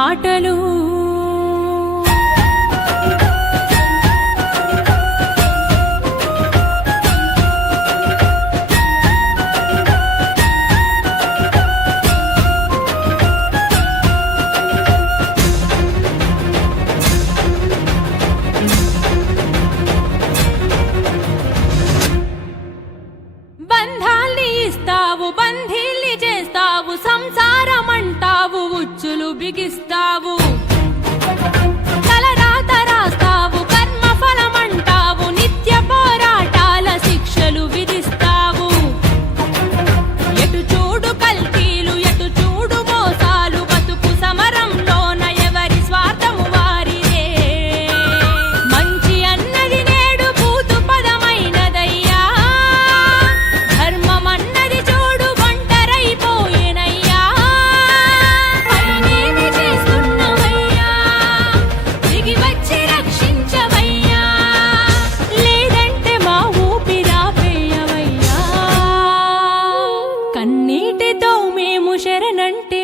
ఆటలు. బంధాల్ని ఇస్తావు బంధి బిగిస్తావు.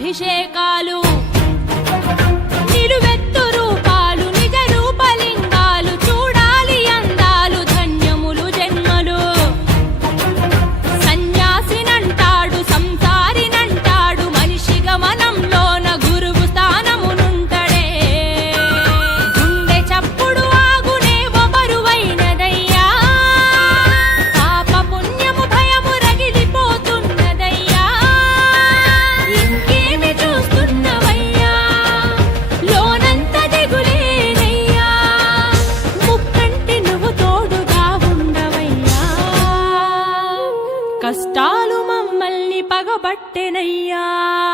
अभिषेकालू बट्टे नैया।